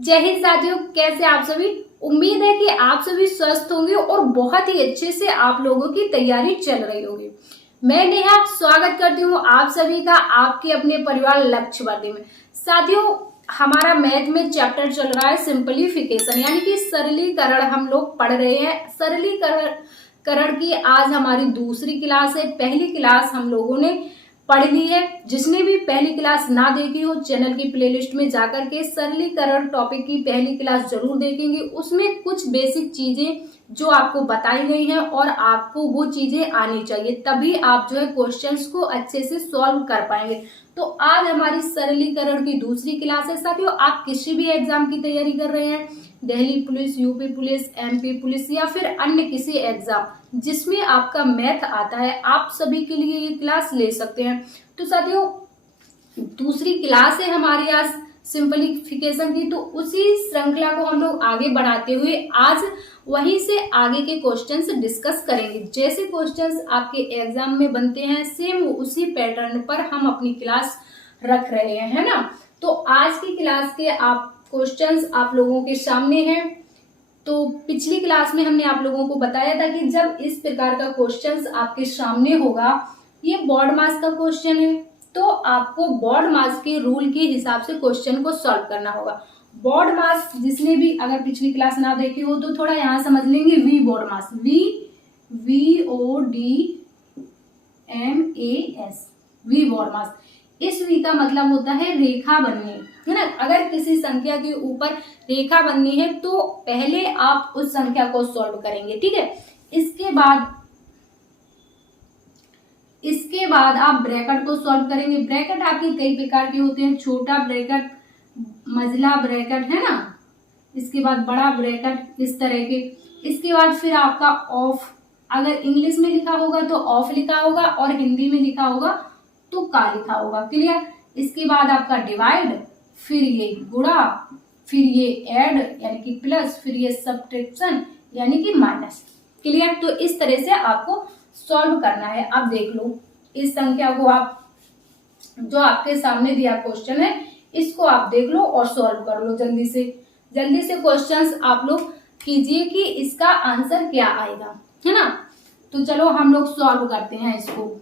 जय हिंद साथियों, कैसे आप सभी। उम्मीद है कि आप सभी स्वस्थ होंगे और बहुत ही अच्छे से आप लोगों की तैयारी चल रही होगी। मैं नेहा स्वागत करती हूँ आप सभी का आपके अपने परिवार लक्ष्यवर्धी में। साथियों, हमारा मैथ में चैप्टर चल रहा है सिंपलीफिकेशन, यानी कि सरलीकरण हम लोग पढ़ रहे हैं। सरलीकरण की आज हमारी दूसरी क्लास है। पहली क्लास हम लोगों ने पढ़ ली है। जिसने भी पहली क्लास ना देखी हो, चैनल की प्लेलिस्ट में जाकर के सरलीकरण टॉपिक की पहली क्लास जरूर देखेंगे। उसमें कुछ बेसिक चीजें जो आपको बताई गई हैं और आपको वो चीजें आनी चाहिए, तभी आप जो है क्वेश्चंस को अच्छे से सॉल्व कर पाएंगे। तो आज हमारी सरलीकरण की दूसरी क्लास है। साथियों, आप किसी भी एग्जाम की तैयारी कर रहे हैं, Delhi police, UP police, MP police या फिर अन्य किसी एग्जाम जिसमें आपका मैथ आता है, आप सभी के लिए ये क्लास ले सकते हैं। तो साथियों, दूसरी क्लास है हमारी आज सिंपलीफिकेशन की। तो उसी श्रृंखला को हम लोग आगे बढ़ाते हुए आज वहीं से आगे के क्वेश्चंस डिस्कस करेंगे। जैसे क्वेश्चंस आपके एग्जाम में बनते हैं, सेम उसी पैटर्न पर हम अपनी क्लास रख रहे हैं, है ना। तो आज की क्लास के आप क्वेश्चंस आप लोगों के सामने हैं। तो पिछली क्लास में हमने आप लोगों को बताया था कि जब इस प्रकार का क्वेश्चंस आपके सामने होगा, ये बोर्ड मास का क्वेश्चन है, तो आपको बोर्ड मास के रूल के हिसाब से क्वेश्चन को सॉल्व करना होगा। बोर्ड मास जिसने भी अगर पिछली क्लास ना देखी हो तो थोड़ा यहाँ समझ लेंगे। V BODMAS, VODMAS, V BODMAS. इस वी का मतलब होता है रेखा बननी, है ना। अगर किसी संख्या के ऊपर रेखा बननी है तो पहले आप उस संख्या को सॉल्व करेंगे, ठीक है। इसके बाद आप ब्रैकेट को सॉल्व करेंगे। ब्रैकेट आपके कई प्रकार के होते हैं, छोटा ब्रैकेट, मझला ब्रैकेट, है ना। इसके बाद बड़ा ब्रैकेट, इस तरह के। इसके बाद फिर आपका ऑफ, अगर इंग्लिश में लिखा होगा तो ऑफ लिखा होगा और हिंदी में लिखा होगा तो का लिखा होगा, क्लियर। इसके बाद आपका डिवाइड, फिर ये गुणा, फिर ये ऐड यानी कि प्लस, फिर ये सब्ट्रैक्शन यानी कि माइनस, क्लियर। तो इस तरह से आपको सॉल्व करना है। अब देख लो इस संख्या को, आप जो आपके सामने दिया क्वेश्चन है इसको आप देख लो और सॉल्व कर लो। जल्दी से क्वेश्चंस आप लोग कीजिए कि इसका आंसर क्या आएगा, है ना। तो चलो हम लोग सॉल्व करते हैं इसको।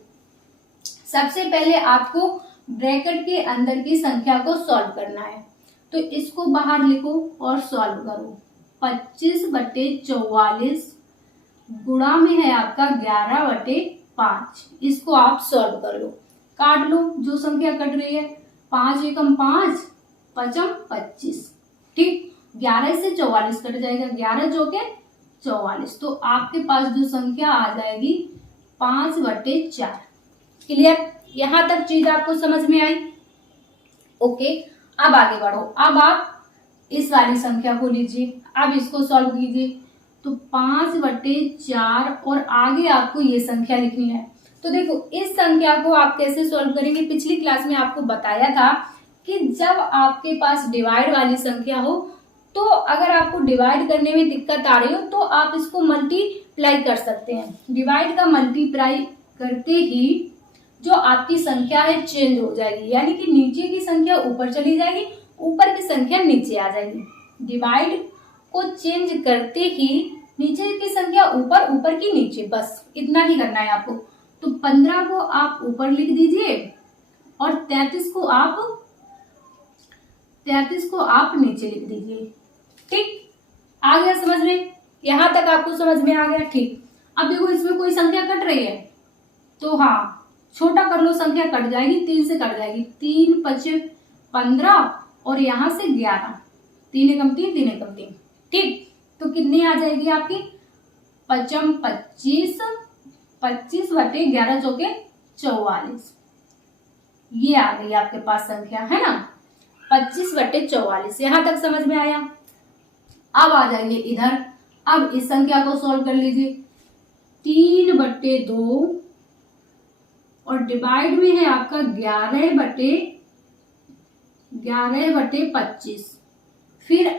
सबसे पहले आपको ब्रैकेट के अंदर की संख्या को सॉल्व करना है, तो इसको बाहर लिखो और सॉल्व करो। 25/44 गुणा में है आपका 11/5। इसको आप सॉल्व कर लो, काट लो जो संख्या कट रही है। 5 एकम 5, 5 25, ठीक। 11 से 44 कट जाएगा, 11 चौके 44। तो आपके पास जो संख्या आ जाएगी 5/4, क्लियर। यहां तक चीज आपको समझ में आई, ओके। अब आगे बढ़ो। अब आप इस वाली संख्या को लीजिए, अब इसको सॉल्व कीजिए। तो 5/4 और आगे आपको ये संख्या लिखनी है। तो देखो इस संख्या को आप कैसे सॉल्व करेंगे, पिछली क्लास में आपको बताया था कि जब आपके पास डिवाइड वाली संख्या हो, तो अगर आपको डिवाइड करने में दिक्कत आ रही हो तो आप इसको मल्टीप्लाई कर सकते हैं। डिवाइड का मल्टीप्लाई करते ही जो आपकी संख्या है चेंज हो जाएगी, यानी कि नीचे की संख्या ऊपर चली जाएगी, ऊपर की संख्या नीचे आ जाएगी। डिवाइड को चेंज करते ही नीचे की संख्या ऊपर, ऊपर की नीचे, बस इतना ही करना है आपको। तो 15 को आप ऊपर लिख दीजिए और 33 को आप नीचे लिख दीजिए, ठीक। आ गया समझ में, यहां तक आपको समझ में आ गया, ठीक। अब देखो इसमें कोई संख्या कट रही है तो हाँ छोटा कर लो, संख्या कट जाएगी, 3 से कट जाएगी। 3 5 15 और यहां से 11, 3 एकम 3, 3 एकम 3, ठीक। तो कितनी आ जाएगी आपकी 5 25, 25/11 चौके 44। ये आ गई आपके पास संख्या, है ना, 25/44। यहां तक समझ में आया। अब आ जाइए इधर, अब इस संख्या को सॉल्व कर लीजिए। 3/2 और डिवाइड में है आपका 11/25, फिर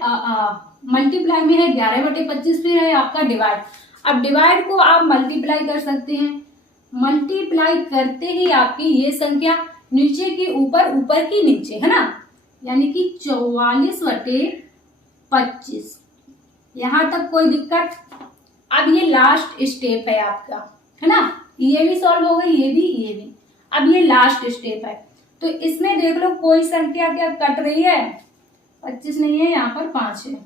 मल्टीप्लाई में है 11/25, फिर है आपका डिवाइड। अब डिवाइड को आप मल्टीप्लाई कर सकते हैं, मल्टीप्लाई करते ही आपकी ये संख्या नीचे की ऊपर, ऊपर की नीचे, है ना, यानी कि 44/25 25। यहां तक कोई दिक्कत? अब ये लास्ट स्टेप है आपका, है ना, ये भी सॉल्व हो गई, ये भी। अब ये लास्ट स्टेप है, तो इसमें देख लो कोई संख्या क्या कट रही है? 25 नहीं है, यहाँ पर 5 है।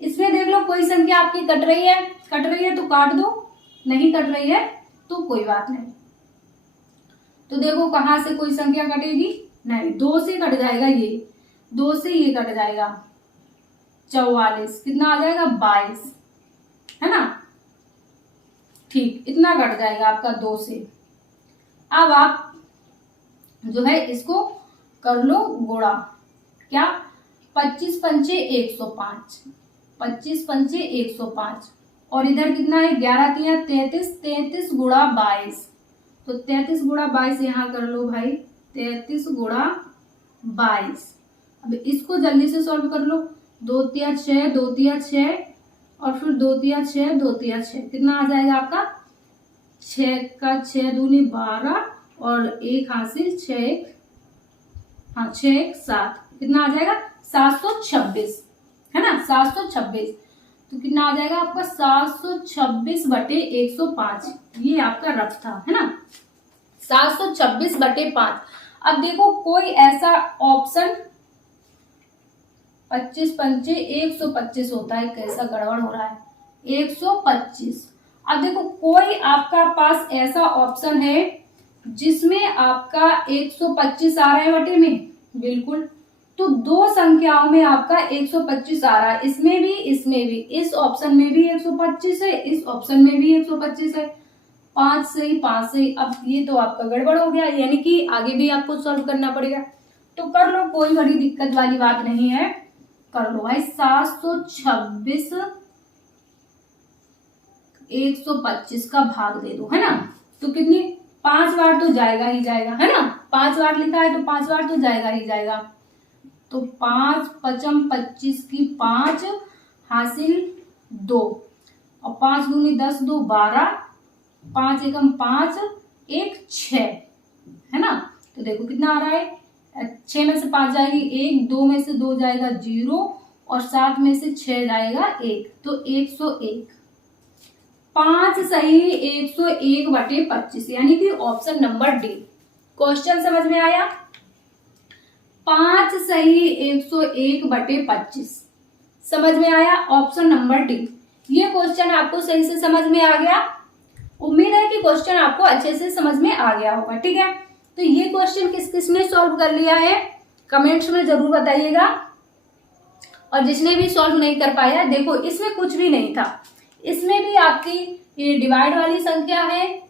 इसमें देख लो कोई संख्या आपकी कट रही है तो काट दो, नहीं कट रही है तो कोई बात नहीं। तो देखो कहां से कोई संख्या कटेगी? नहीं, 2 से कट जाएगा, ये 2 से ये कट जाएगा, 44। कितना आ जाएगा? 22, है ना, ठीक, इतना कट जाएगा आपका 2 से। अब आप जो है इसको कर लो गुणा, क्या? 25 पंचे 105, 25 पंचे 105, और इधर कितना है? 11 तिया 33, 33 गुणा 22, तो 33 गुणा 22 यहाँ कर लो भाई, 33 गुणा 22। अब इसको जल्दी से सॉल्व कर लो, 2 तिया 6, 2 तिया 6, और फिर 2 तिया 6, 2 तिया 6, कितना आ जाएगा आपका? 6 का 6 दूनी 12, और 1 हासिल 6, हाँ 6 7, कितना आ जाएगा? 726, है ना, 726। तो कितना आ जाएगा आपका? 726 बटे 105, ये आपका रफ था, है ना, 726 बटे 5। अब देखो कोई ऐसा ऑप्शन 25 पंचे 125 होता है, कैसा गड़बड़ हो रहा है? 125। अब देखो कोई आपका पास ऐसा ऑप्शन है जिसमें आपका 125 आ रहा है बटे में, बिल्कुल, तो 2 संख्याओं में आपका 125 आ रहा है, इसमें भी, इस ऑप्शन में भी 125 है, इस ऑप्शन में भी 125 है, 5 सही 5 सही। अब ये तो आपका गड़बड़ हो गया, यानी कि आगे भी आपको सॉल्व करना पड़ेगा, तो कर लो, कोई बड़ी दिक्कत वाली बात नहीं है, कर लो भाई। 726 125 का भाग दे दो, है ना, तो कितनी? 5 बार तो जाएगा ही जाएगा, है ना, 5 बार लिखा है तो 5 बार तो जाएगा ही जाएगा। तो 5 पचम 25 की 5 हासिल 2, और 5 दूनी 10, 2 12, 5 एकम 5, 1 6, है ना, तो देखो कितना आ रहा है? 6 में से 5 जाएगी 1, 2 में से 2 जाएगा 0, और 7 में से 6 जाएगा 1, तो 101। 5 सही 101 बटे 25, यानी कि ऑप्शन नंबर डी। क्वेश्चन समझ में आया? 5 सही 101 बटे 25 समझ में आया, ऑप्शन नंबर डी। ये क्वेश्चन आपको सही से समझ में आ गया? उम्मीद है कि क्वेश्चन आपको अच्छे से समझ में आ गया होगा, ठीक है। तो ये क्वेश्चन किस किस ने सॉल्व कर लिया है कमेंट्स में जरूर बताइएगा, और जिसने भी सॉल्व नहीं कर पाया, देखो इसमें कुछ भी नहीं था, इसमें भी आपकी ये डिवाइड वाली संख्या है,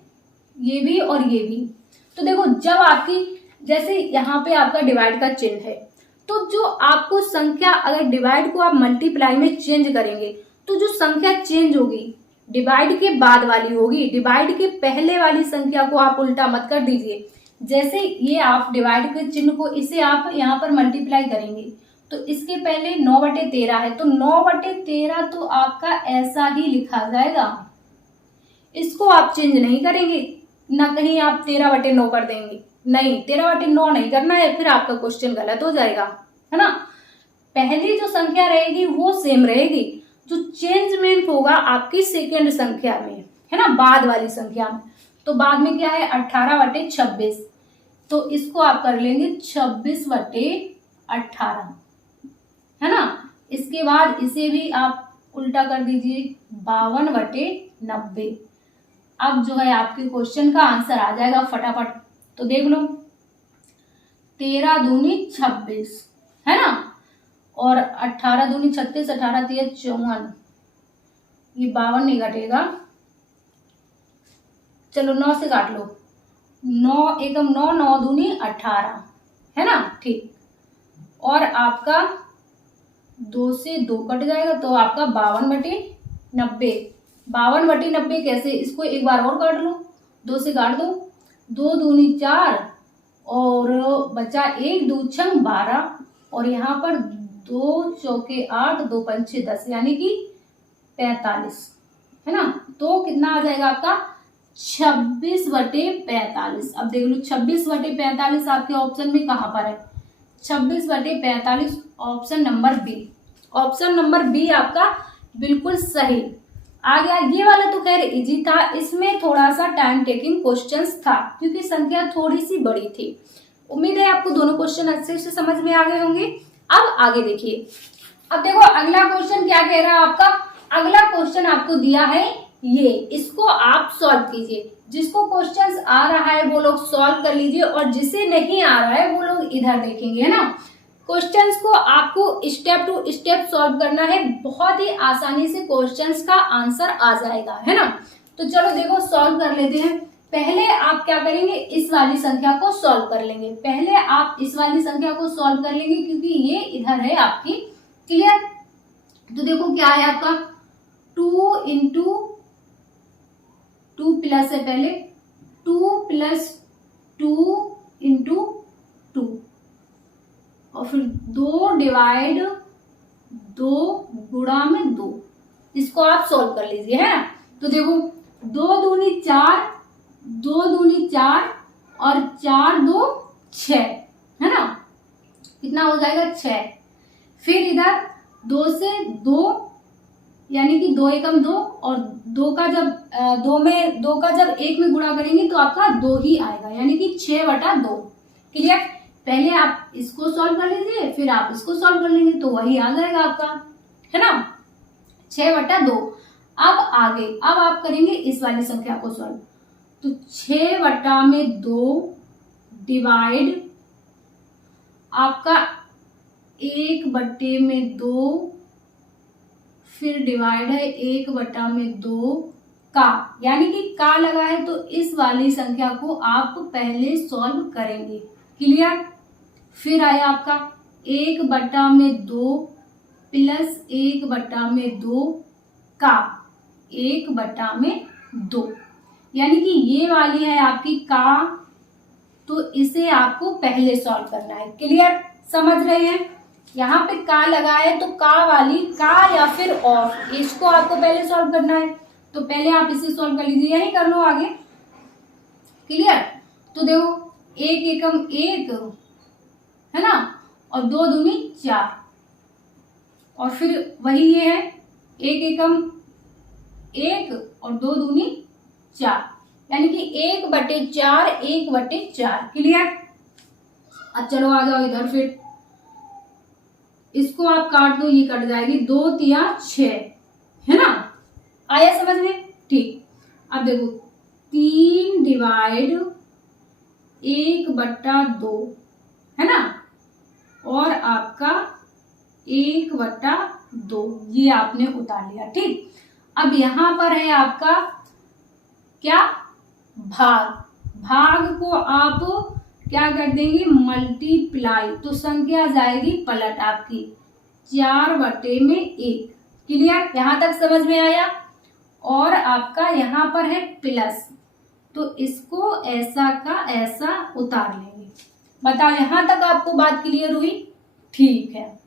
ये भी और ये भी। तो देखो जब आपकी जैसे यहाँ पे आपका डिवाइड का चिन्ह है, तो जो आपको संख्या अगर डिवाइड को आप मल्टीप्लाई में चेंज करेंगे तो जो संख्या चेंज होगी डिवाइड के बाद वाली होगी, डिवाइड के पहले वाली संख्या को आप उल्टा मत कर दीजिए। जैसे ये आप डिवाइड के चिन्ह को इसे आप यहाँ पर मल्टीप्लाई करेंगे तो इसके पहले 9/13 है, तो 9/13 तो आपका ऐसा ही लिखा जाएगा, इसको आप चेंज नहीं करेंगे, ना कहीं आप 13/9 कर देंगे, नहीं 13/9 नहीं करना है, फिर आपका क्वेश्चन गलत हो जाएगा, है ना। पहली जो संख्या रहेगी वो सेम रहेगी, जो चेंजमेंट होगा आपकी सेकेंड संख्या में, है ना, बाद वाली संख्या में। तो बाद में क्या है 18/26, तो इसको आप कर लेंगे 26/18, है ना। इसके बाद इसे भी आप उल्टा कर दीजिए 52/90। अब जो है आपके क्वेश्चन का आंसर आ जाएगा फटाफट, तो देख लो 13 दूनी 26, है ना, और 18 दूनी 36, 18 तिया 54, ये 52 नहीं घटेगा, चलो 9 से काट लो, 9 एकम 9, 9 दूनी 18, है ना, ठीक। और आपका 2 से 2 कट जाएगा, तो आपका 52/90। 52/90 कैसे, इसको एक बार और काट लो, 2 से काट दो, 2 दूनी 4, और बचा 1, 2 छंग 12, और यहाँ पर 2 चौके 8, 2 पंचे 10, यानी कि 45, है ना। तो कितना आ जाएगा आपका 26/45। अब देख लो 26/45 आपके ऑप्शन में कहाँ पर है, 26/45 option number B. Option number B आपका बिल्कुल सही आ गया। ये वाला तो खैर इजी था, इसमें थोड़ा सा टाइम टेकिंग क्वेश्चंस था क्योंकि संख्या थोड़ी सी बड़ी थी। उम्मीद है आपको दोनों क्वेश्चन अच्छे से समझ में आ गए होंगे। अब आगे देखिए, अब देखो अगला क्वेश्चन क्या कह रहा है आपका। अगला क्वेश्चन आपको दिया है ये, इसको आप सॉल्व कीजिए। जिसको क्वेश्चंस आ रहा है वो लोग सॉल्व कर लीजिए और जिसे नहीं आ रहा है वो लोग इधर देखेंगे, है ना। क्वेश्चंस को आपको स्टेप टू स्टेप सॉल्व करना है, बहुत ही आसानी से क्वेश्चंस का आंसर आ जाएगा, है ना। तो चलो देखो सॉल्व कर लेते हैं। पहले आप क्या करेंगे, इस वाली संख्या को सॉल्व कर लेंगे। पहले आप इस वाली संख्या को सॉल्व कर लेंगे क्योंकि ये इधर है आपकी। क्लियर। तो देखो क्या है आपका 2 इंटू 2 प्लस है पहले 2 प्लस 2 इंटू 2 और फिर 2 डिवाइड 2 गुणा में 2। इसको आप सॉल्व कर लीजिए, है ना। तो देखो 2 दूनी 4, 2 दूनी 4 और 4 2 6, है ना। कितना हो जाएगा 6। फिर इधर 2 से 2 यानी कि 2 एकम 2 और 2 का जब 2 का जब 1 में गुणा करेंगे तो आपका 2 ही आएगा, यानी कि 6/2। क्लियर। पहले आप इसको सॉल्व कर लीजिए फिर आप इसको सॉल्व कर लेंगे तो वही आ जाएगा आपका, है ना, 6/2। अब आगे अब आप करेंगे इस वाली संख्या को सॉल्व। तो 6/2 डिवाइड आपका 1/2 फिर डिवाइड है 1/2 का, यानी कि का लगा है तो इस वाली संख्या को आप पहले सॉल्व करेंगे। क्लियर। फिर आया आपका 1/2 प्लस 1/2 का 1/2, यानी कि ये वाली है आपकी का, तो इसे आपको पहले सॉल्व करना है। क्लियर। समझ रहे हैं। यहाँ पे का लगा है तो का वाली का या फिर और इसको आपको पहले सॉल्व करना है। तो पहले आप इसे सॉल्व कर लीजिए, यही कर लो आगे। क्लियर। तो देखो 1 एकम 1, है ना, और 2 दूनी 4 और फिर वही ये है 1 एकम 1 और 2 दूनी 4, यानी कि 1/4 1/4। क्लियर। अब चलो आ जाओ इधर, फिर इसको आप काट दो, ये कट जाएगी 2 तिया 6, है ना। आया समझ में। ठीक। अब देखो 3 डिवाइड 1/2, है ना, और आपका 1/2 ये आपने उतार लिया। ठीक। अब यहां पर है आपका क्या, भाग। भाग को आप क्या कर देंगे, मल्टीप्लाई, तो संख्या जाएगी पलट आपकी 4/1। क्लियर। यहां तक समझ में आया। और आपका यहां पर है प्लस, तो इसको ऐसा का ऐसा उतार लेंगे। बताओ यहां तक आपको बात क्लियर हुई। ठीक है,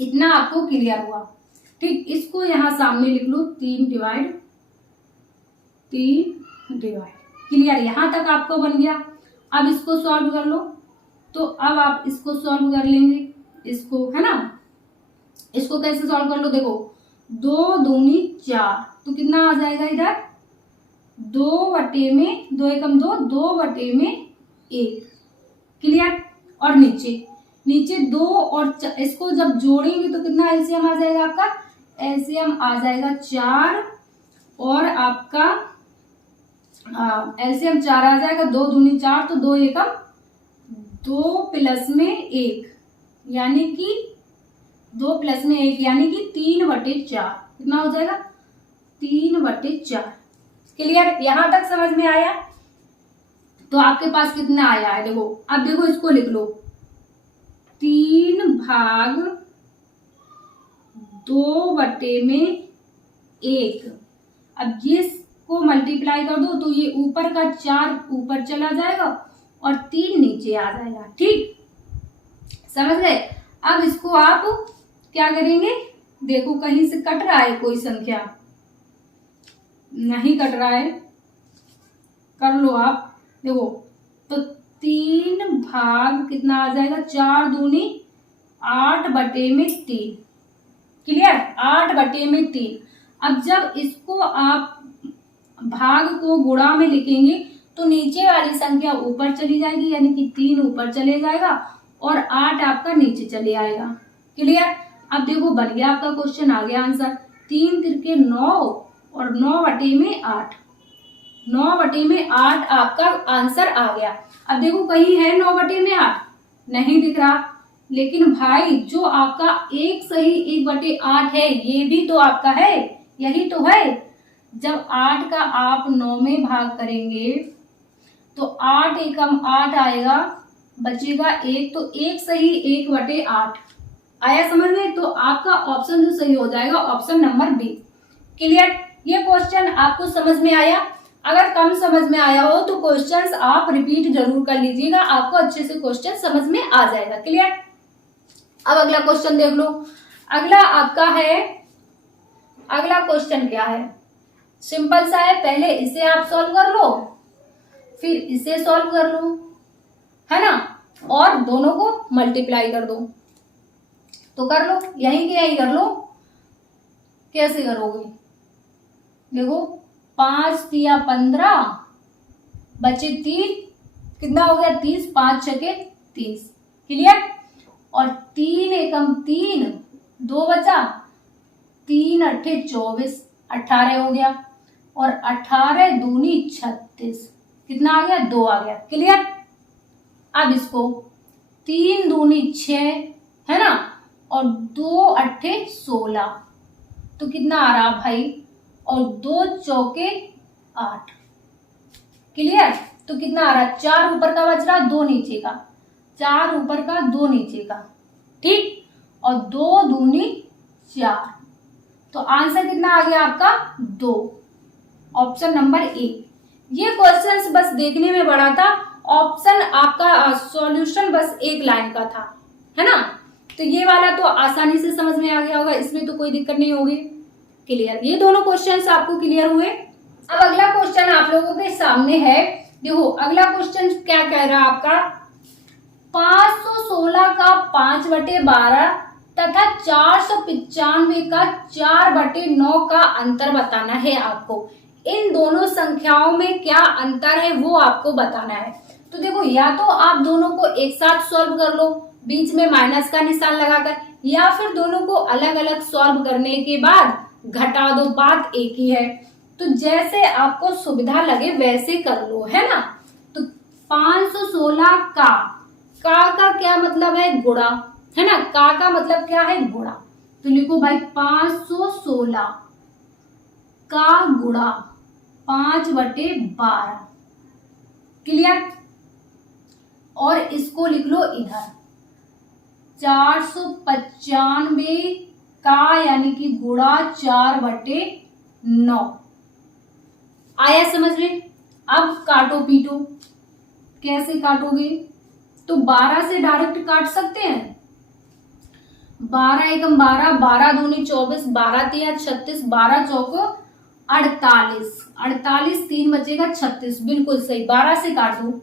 इतना आपको क्लियर हुआ। ठीक। इसको यहां सामने लिख लो 3 डिवाइड। क्लियर। यहां तक आपको बन गया। अब इसको सॉल्व कर लो। तो अब आप इसको सॉल्व कर लेंगे, इसको, है ना। इसको कैसे सॉल्व कर लो, देखो 2 दूनी 4, तो कितना आ जाएगा इधर 2/2 एकम 2 2/1। क्लियर। और नीचे 2 और इसको जब जोड़ेंगे तो कितना एलसीएम आ जाएगा आपका, एलसीएम आ जाएगा 4 और आपका एलसीएम 4 आ जाएगा। 2 दूनी 4 तो 2 एकम 2 प्लस में 1, यानी कि 2 प्लस में 1 यानी कि 3/4। कितना हो जाएगा 3/4। क्लियर। यहां तक समझ में आया। तो आपके पास कितना आया है, देखो अब देखो इसको लिख लो 3/2/1। अब जिसको मल्टीप्लाई कर दो तो ये ऊपर का 4 ऊपर चला जाएगा और 3 नीचे आ जाएगा। ठीक। समझ गए। अब इसको आप क्या करेंगे, देखो कहीं से कट रहा है कोई संख्या, नहीं कट रहा है, कर लो आप। देखो तो 3 भाग कितना आ जाएगा, 4 दूनी 8/3। क्लियर, 8/3। अब जब इसको आप भाग को गुणा में लिखेंगे तो नीचे वाली संख्या ऊपर चली जाएगी, यानी कि 3 ऊपर चले जाएगा और 8 आपका नीचे चले आएगा। क्लियर। अब देखो बन गया आपका क्वेश्चन, आ गया आंसर। 3 तिरके 9 और 9/8, 9/8 आपका आंसर आ गया। अब देखो कहीं है 9/8, नहीं दिख रहा, लेकिन भाई जो आपका 1 सही 1/8 है ये भी तो आपका है, यही तो है। जब 8 का आप 9 में भाग करेंगे तो 8 एकम 8 आएगा, बचेगा 1, तो 1 सही 1/8 आया समझ में। तो आपका ऑप्शन जो सही हो जाएगा ऑप्शन नंबर बी। क्लियर। ये क्वेश्चन आपको समझ में आया? अगर कम समझ में आया हो तो क्वेश्चंस आप रिपीट जरूर कर लीजिएगा, आपको अच्छे से क्वेश्चन समझ में आ जाएगा। क्लियर। अब अगला क्वेश्चन देख लो। अगला आपका है, अगला क्वेश्चन क्या है, सिंपल सा है। पहले इसे आप सॉल्व कर लो, फिर इसे सॉल्व कर लो, है ना, और दोनों को मल्टीप्लाई कर दो। तो कर लो, यहीं के यहीं कर लो। कैसे करोगे? देखो 5 तिया 15, बचे 3, कितना हो गया 30, 5 छके 30। क्लियर। और 3 एकम 3, 2 बचा, 3 अट्ठे 24, 18 हो गया, और 18 दूनी 36, कितना आ गया 2 आ गया। क्लियर। अब इसको 3 दूनी 6 है ना, और 2 अट्ठे 16, तो कितना आ रहा भाई, और 2 चौके 8। क्लियर। तो कितना आ रहा, 4 ऊपर का बच रहा, 2 नीचे का, 4 ऊपर का 2 नीचे का, ठीक, और 2 दूनी 4, तो आंसर कितना आ गया आपका 2, ऑप्शन नंबर ए। ये क्वेश्चंस बस देखने में बड़ा था, ऑप्शन आपका सॉल्यूशन बस एक लाइन का था, है ना। तो ये वाला तो आसानी से समझ में आ गया होगा, इसमें तो कोई दिक्कत नहीं होगी। क्लियर। ये दोनों क्वेश्चंस आपको क्लियर हुए। अब अगला क्वेश्चन आप लोगों के सामने है। देखो अगला क्वेश्चन क्या कह रहा है आपका, 516 का 5/12 तथा 495 का 4/9 का अंतर बताना है आपको। इन दोनों संख्याओं में क्या अंतर है वो आपको बताना है। तो देखो या तो आप दोनों को एक साथ सॉल्व कर लो, बीच में माइनस का निशान लगाकर, या फिर दोनों को अलग अलग सॉल्व करने के बाद घटा दो, बात एक ही है। तो जैसे आपको सुविधा लगे वैसे कर लो, है ना। तो 516 का क्या मतलब है, गुणा, है ना, का मतलब क्या है, गुणा। तो लिखो भाई 516 का गुणा 5/12। क्लियर। और इसको लिख लो इधर 495 का यानी कि गुणा 4/9 आया समझ में। अब काटो पीटो, कैसे काटोगे, तो 12 से डायरेक्ट काट सकते हैं। 12 एकम 12, 12 दूनी 24, 12 तिया 36, 12 चौको 48, 48 3 बचेगा 36, बिल्कुल सही, 12 से काटो।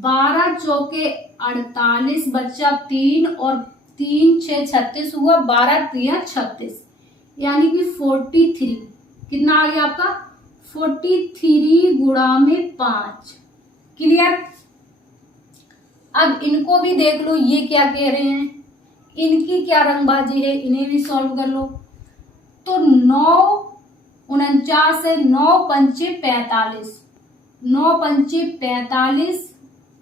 12 चौके 48 बच्चा 3 और 3 6 36 हुआ, 12 तिया 36, यानी कि 43। कितना आ गया आपका 43 गुणा में 5। क्लियर। अब इनको भी देख लो, ये क्या कह रहे हैं, इनकी क्या रंगबाजी है, इन्हें भी सॉल्व कर लो। तो 9 49 है, 9 पंचे 45, 9 पंचे 45,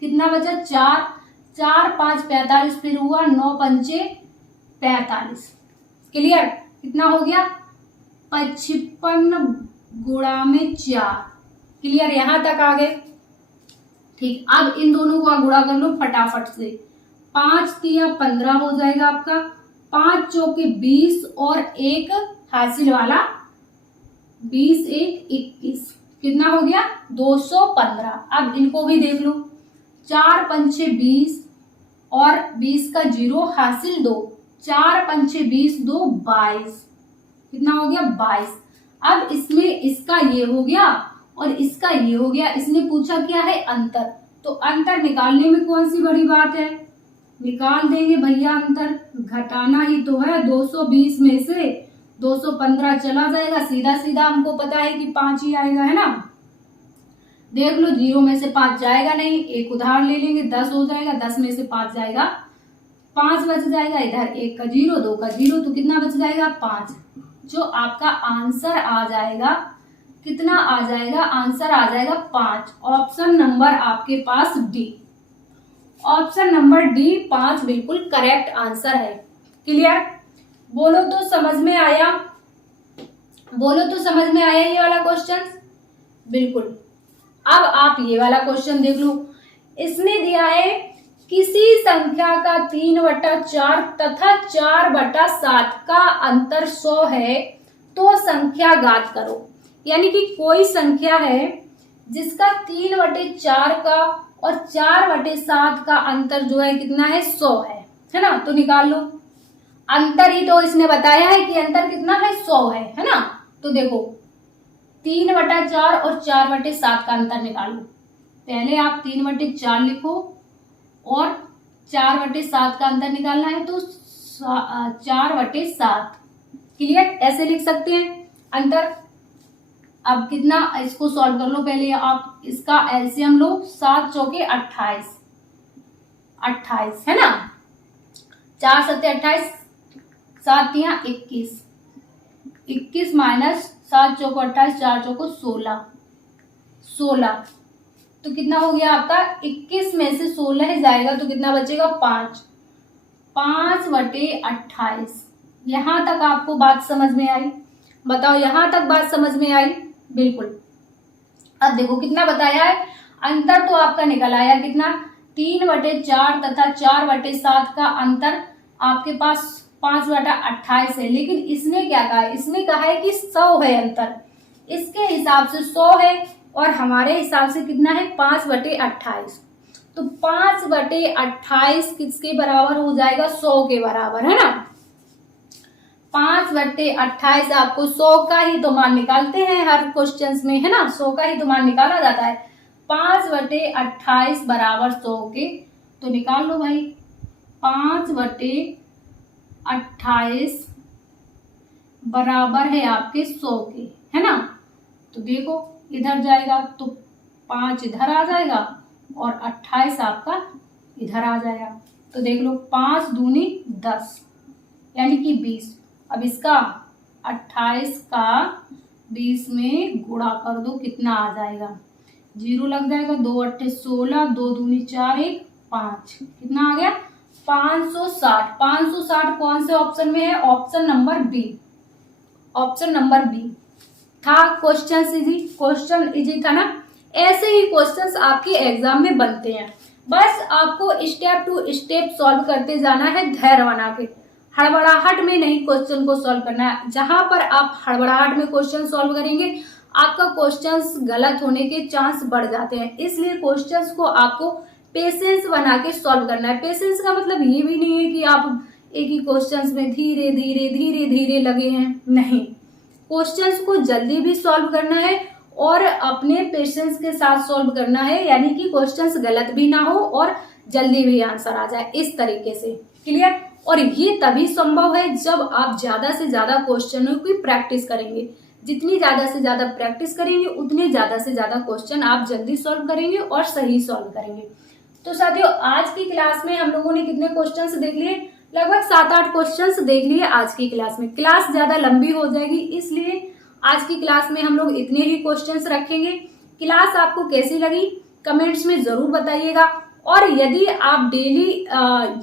कितना बचा 4, 4 5 45, फिर हुआ 9 पंचे 45। क्लियर। कितना हो गया 55 गुणा में 4। क्लियर, यहां तक आ गए। ठीक। अब इन दोनों को गुणा कर लो फटाफट से। 5 तिया 15 हो जाएगा आपका, 5 चौके 20 और एक हासिल वाला 20 1 21, कितना हो गया 215। अब इनको भी देख लो, 4 पंचे 20 और 20 का 0 हासिल 2, 4 पंचे 20 2 22, कितना हो गया 22। अब इसमें इसका ये हो गया और इसका ये हो गया। इसने पूछा क्या है, अंतर। तो अंतर निकालने में कौन सी बड़ी बात है, निकाल देंगे भैया अंतर, घटाना ही तो है। 220 में से 215 चला जाएगा, सीधा सीधा हमको पता है कि 5 ही आएगा, है ना। देख लो 0 में से 5 जाएगा नहीं, एक उधार ले लेंगे, 10 हो जाएगा, 10 में से 5 जाएगा, 5 बच जाएगा, इधर 1 का 0, 2 का 0, तो कितना बच जाएगा 5। जो आपका आंसर आ जाएगा कितना आ जाएगा, आंसर आ जाएगा 5। ऑप्शन नंबर आपके पास डी, ऑप्शन नंबर डी 5 बिल्कुल करेक्ट आंसर है। क्लियर? बोलो तो समझ में आया, बोलो तो समझ में आया ये वाला क्वेश्चन? बिल्कुल। अब आप ये वाला क्वेश्चन देख लो, इसमें दिया है किसी संख्या का 3/4 तथा 4/7 का अंतर 100 है तो संख्या ज्ञात करो। यानी कि कोई संख्या है जिसका 3/4 का और 4/7 का अंतर जो है कितना है, 100 है ना। तो निकाल लो, अंतर ही तो इसने बताया है कि अंतर कितना है, 100 है ना। तो देखो 3/4 और 4/7 का अंतर निकालो। पहले आप 3/4 लिखो और 4/7 का अंतर निकालना है तो 4/7। क्लियर? ऐसे लिख सकते हैं अंतर। अब कितना, इसको सॉल्व कर लो। पहले आप इसका एलसीएम लो, 7 चौके 28, 28 है ना, 4 सत्ते 28, 7 तियां 21, 21 माइनस 7 चौको 28, 4 चौको 16, 16 तो कितना हो गया आपका, 21 में से 16 जाएगा तो कितना बचेगा 5, 5/28। यहां तक आपको बात समझ में आई? बताओ, यहां तक बात समझ में आई? बिल्कुल। अब देखो कितना बताया है, अंतर तो आपका निकल आया कितना, 3/4 तथा 4/7 का अंतर आपके पास 5/28 है। लेकिन इसने क्या कहा है, इसने कहा है कि 100 है अंतर, इसके हिसाब से 100 है और हमारे हिसाब से कितना है 5/28। तो 5/28 किसके बराबर हो जाएगा, 100 के बराबर, है ना। 5/28 आपको 100 का ही तो मान निकालते हैं हर क्वेश्चंस में, है ना, 100 का ही तो मान निकाला जाता है। 5/28 बराबर 100 के, तो निकाल लो भाई। 5/28 बराबर है आपके 100 के, है ना। तो देखो इधर जाएगा तो 5 इधर आ जाएगा और 28 आपका इधर आ जाएगा। तो देख लो 5 दूनी 10 यानी कि 20। अब इसका 28 का 20 में गुणा कर दो, कितना आ जाएगा, 0 लग जाएगा, 2 8 16, 2 दूनी 4 1 5, कितना आ गया 560। 560 कौन से ऑप्शन में है, option number B, option number B था। क्वेश्चन इजी था ना। ऐसे ही क्वेश्चंस आपके एग्जाम में बनते हैं, बस आपको स्टेप टू स्टेप सॉल्व करते जाना है, धैर्य बना के। हड़बड़ाहट में नहीं क्वेश्चन को सॉल्व करना है। जहां पर आप हड़बड़ाहट में क्वेश्चन सॉल्व करेंगे आपका क्वेश्चंस गलत होने के चांस बढ़ जाते हैं। इसलिए क्वेश्चंस को आपको पेशेंस बना के सॉल्व करना है। पेशेंस का मतलब ये भी नहीं है कि आप एक ही क्वेश्चंस में धीरे धीरे धीरे धीरे लगे हैं, नहीं। क्वेश्चंस को जल्दी भी सॉल्व करना है और अपने पेशेंस के साथ सॉल्व करना है, यानी कि क्वेश्चंस गलत भी ना हो और जल्दी भी आंसर आ जाए, इस तरीके से। क्लियर? और ये तभी संभव है जब आप ज्यादा से ज्यादा क्वेश्चनों की प्रैक्टिस करेंगे। जितनी ज्यादा से ज्यादा प्रैक्टिस करेंगे उतने ज्यादा से ज्यादा क्वेश्चन आप जल्दी सॉल्व करेंगे और सही सॉल्व करेंगे। तो साथियों आज की क्लास में हम लोगों ने कितने क्वेश्चंस देख लिए, लगभग 7-8 क्वेश्चंस देख लिए आज की क्लास में। क्लास ज्यादा लंबी हो जाएगी, इसलिए आज की क्लास में हम लोग इतने ही क्वेश्चंस रखेंगे। क्लास आपको कैसी लगी कमेंट्स में जरूर बताइएगा। और यदि आप डेली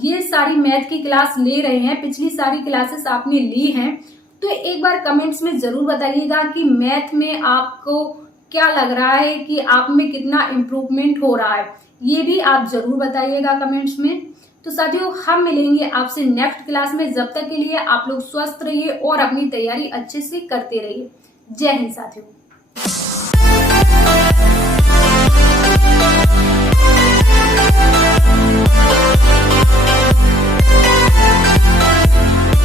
ये सारी मैथ की क्लास ले रहे हैं, पिछली सारी क्लासेस आपने ली हैं, तो एक बार कमेंट्स में जरूर बताइएगा कि मैथ में आपको क्या लग रहा है, कि आप में कितना इम्प्रूवमेंट हो रहा है, ये भी आप जरूर बताइएगा कमेंट्स में। तो साथियों हम मिलेंगे आपसे नेक्स्ट क्लास में। जब तक के लिए आप लोग स्वस्थ रहिए और अपनी तैयारी अच्छे से करते रहिए। जय हिंद साथियों।